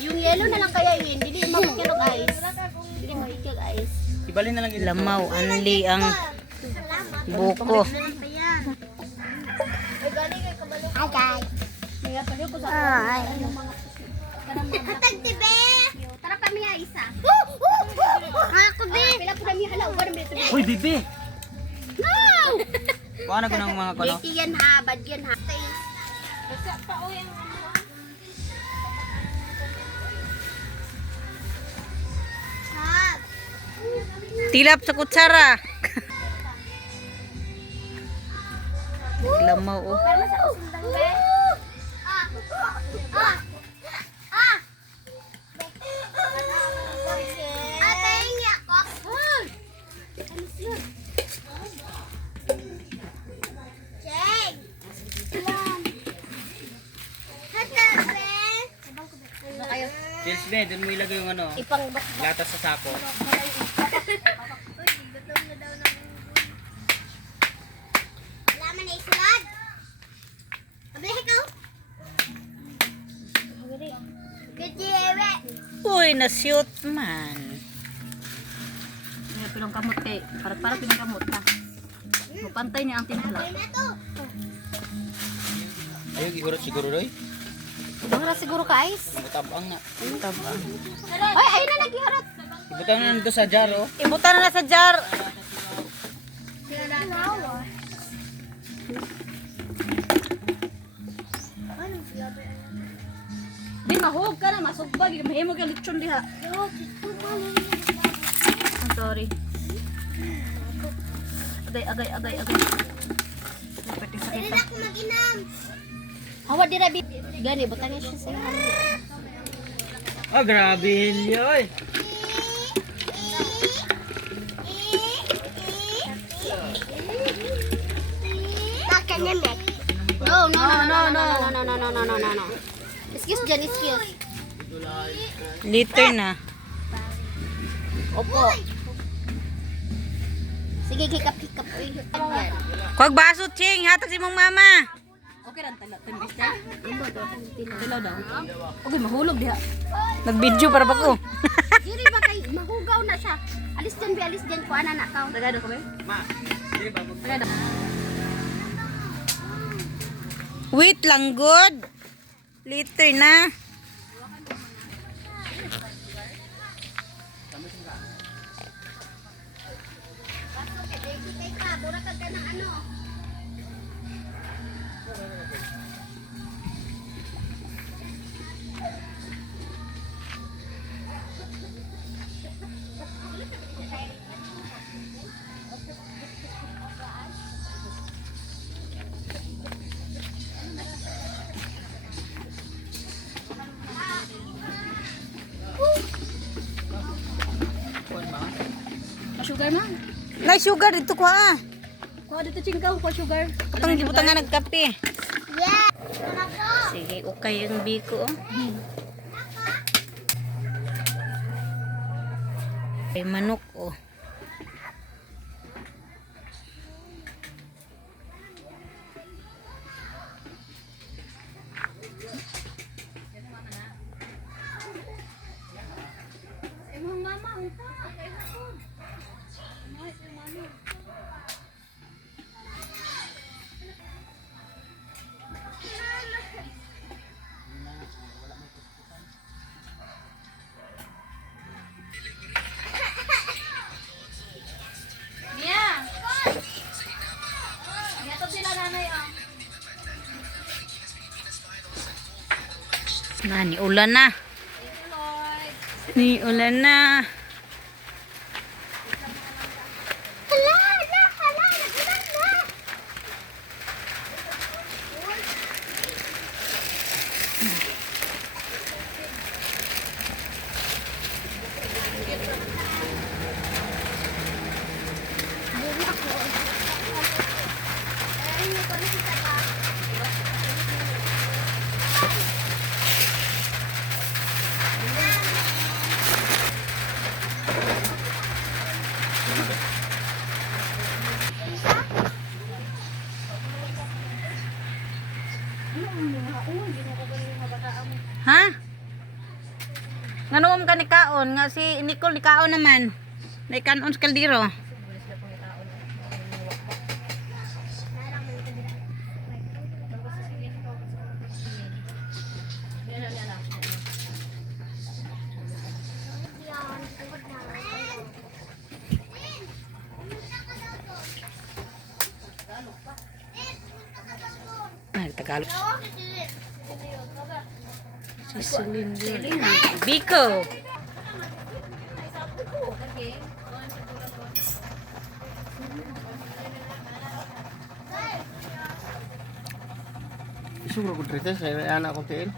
Yung yellow na lang kaya yun. Hindi makikilog ice. Hindi makikilog ice. Ibalin na lang ito. Lamaw, anli ang buko. Agay. May pala ko sa Hatag tibe. Tara pa miya isa. Ako be. Pila po na miya hala. Uy, bibi! No! Kuha na ko ng mga kono. Bati yan ha. Bad yan ha. Tilap sa kutsara. Lamaw oh. Chels, be, dun mo ilagay yung ano, Ipang latas sa sako. Laman na isulad. Abay ikaw. Good ewe. Uy, na-shoot man. May pinong kamot kay. Para pinong kamot na. Mupantay niya ang tinala. Ay na to. Ayaw, gigurot siguro, Roy. Bangra siguro ka ice. Matabang nga. Ay, ayun na naghiharap. Ibutang na nito sa jar, oh. Ibutan na sa jar. Bin mahog ka na, masugbag. Mahimog yung lechon diha. I'm sorry. Agay. Pwede sakit Dili pa. na ako mag-inam. Hawa di rabi. Gani, butangin siya sa iyo. Ah, grabe, Hilyo, oy. Makan niya, Mek. No. Excuse dyan, excuse. Liter na. Opo. Sige, hikap-hikap. Yan. Kuwag baso, Ching. Hatag si mong mama. Okay lang, mister. Tilaw daw. Okay, mahulog diha. Nag-video para ba ko? Diri ba kay mahugaw na siya. Alis dyan ko ana na ka. Tagado ko ba? Ma, hindi ba? Tagado. Wait lang, good. Liter na. Kay ka, bura ka ng ano. Sugar man. Nay, sugar dito ko ah. Kuha dito chingkaw, kuha sugar. Katong gibutan nga nagkape. Yeah. Sige, okay yung biko oh. Ay, manok oh. Ni ulan na. Ni ulan na. Ha? Nganoom ka ni kaon nga si Nicole ni kaon naman. Nay kanon sa kaldero. Ay, Tagalog. Biko. Isuro ko trite sa anak ko tiin.